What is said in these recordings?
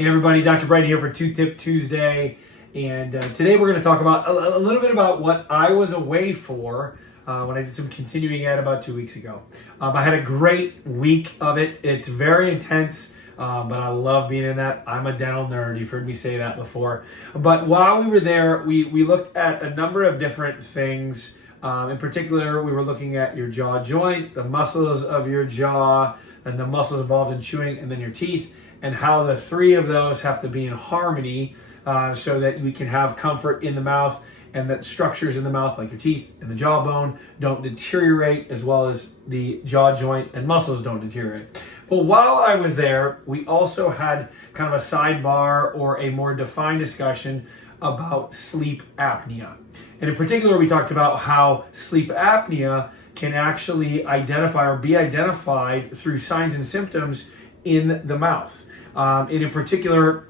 Hey everybody, Dr. Bryton here for Two-Tip Tuesday, and today we're going to talk about a little bit about what I was away for when I did some continuing ed about 2 weeks ago. I had a great week of it. It's very intense, but I love being in that. I'm a dental nerd. You've heard me say that before. But while we were there, we looked at a number of different things. In particular, we were looking at your jaw joint, the muscles of your jaw, and the muscles involved in chewing, and then your teeth, and how the three of those have to be in harmony so that we can have comfort in the mouth, and that structures in the mouth like your teeth and the jawbone don't deteriorate, as well as the jaw joint and muscles don't deteriorate. But while I was there, we also had kind of a sidebar or a more defined discussion about sleep apnea. And in particular, we talked about how sleep apnea can actually identify or be identified through signs and symptoms in the mouth. And in particular,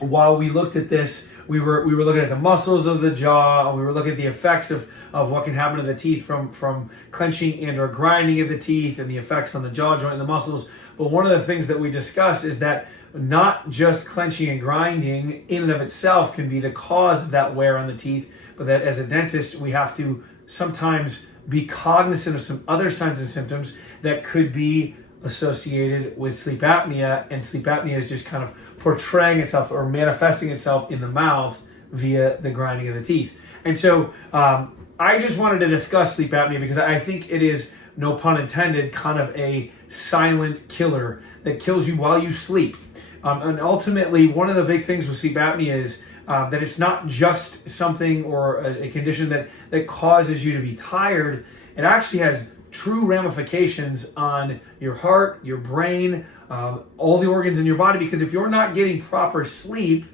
while we looked at this, we were looking at the muscles of the jaw, and we were looking at the effects of what can happen to the teeth from clenching and or grinding of the teeth, and the effects on the jaw joint and the muscles. But one of the things that we discussed is that not just clenching and grinding in and of itself can be the cause of that wear on the teeth, but that as a dentist, we have to sometimes be cognizant of some other signs and symptoms that could be associated with sleep apnea, and sleep apnea is just kind of portraying itself or manifesting itself in the mouth via the grinding of the teeth. And so I just wanted to discuss sleep apnea because I think it is, no pun intended, kind of a silent killer that kills you while you sleep. And ultimately, one of the big things with sleep apnea is that it's not just something or a condition that causes you to be tired. It actually has true ramifications on your heart, your brain, all the organs in your body, because if you're not getting proper sleep,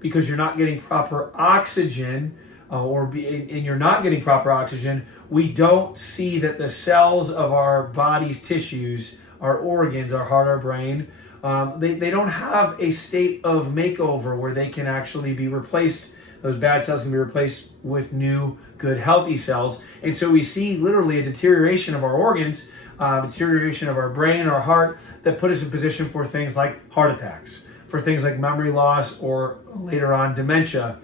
because you're not getting proper oxygen, and you're not getting proper oxygen, we don't see that the cells of our body's tissues, our organs, our heart, our brain, they don't have a state of makeover where they can actually be replaced. Those bad cells can be replaced with new, good, healthy cells. And so we see literally a deterioration of our organs, deterioration of our brain, our heart, that put us in position for things like heart attacks, for things like memory loss, or later on dementia,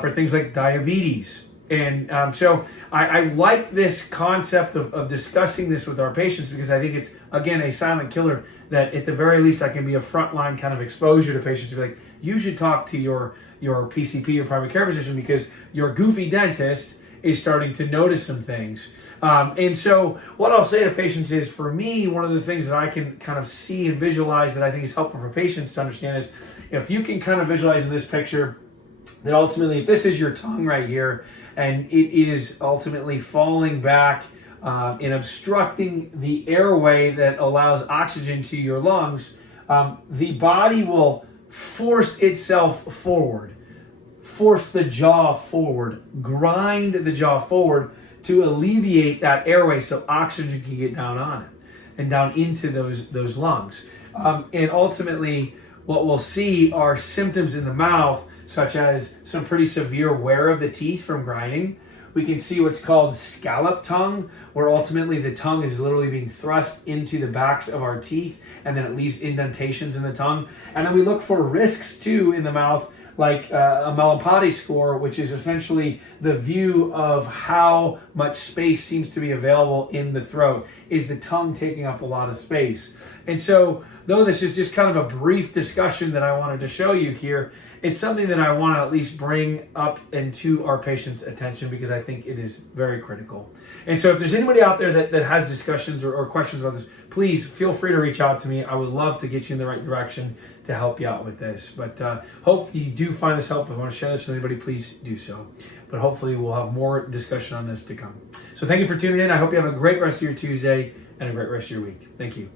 for things like diabetes. And so I like this concept of discussing this with our patients, because I think it's, again, a silent killer that at the very least I can be a frontline kind of exposure to patients to be like, you should talk to your PCP, your primary care physician, because your goofy dentist is starting to notice some things. And so what I'll say to patients is, for me, one of the things that I can kind of see and visualize that I think is helpful for patients to understand is, if you can kind of visualize in this picture that ultimately, if this is your tongue right here, and it is ultimately falling back and obstructing the airway that allows oxygen to your lungs, the body will force itself forward, force the jaw forward, grind the jaw forward to alleviate that airway so oxygen can get down on it and down into those lungs. And ultimately, what we'll see are symptoms in the mouth, such as some pretty severe wear of the teeth from grinding. We can see what's called scallop tongue, where ultimately the tongue is literally being thrust into the backs of our teeth, and then it leaves indentations in the tongue. And then we look for risks too in the mouth, like a Malapati score, which is essentially the view of how much space seems to be available in the throat. Is the tongue taking up a lot of space? And so, though this is just kind of a brief discussion that I wanted to show you here, it's something that I want to at least bring up into our patients' attention, because I think it is very critical. And so if there's anybody out there that has discussions or questions about this, please feel free to reach out to me. I would love to get you in the right direction to help you out with this. But hopefully you do find this helpful. If you want to share this with anybody, please do so. But hopefully we'll have more discussion on this to come. So thank you for tuning in. I hope you have a great rest of your Tuesday and a great rest of your week. Thank you.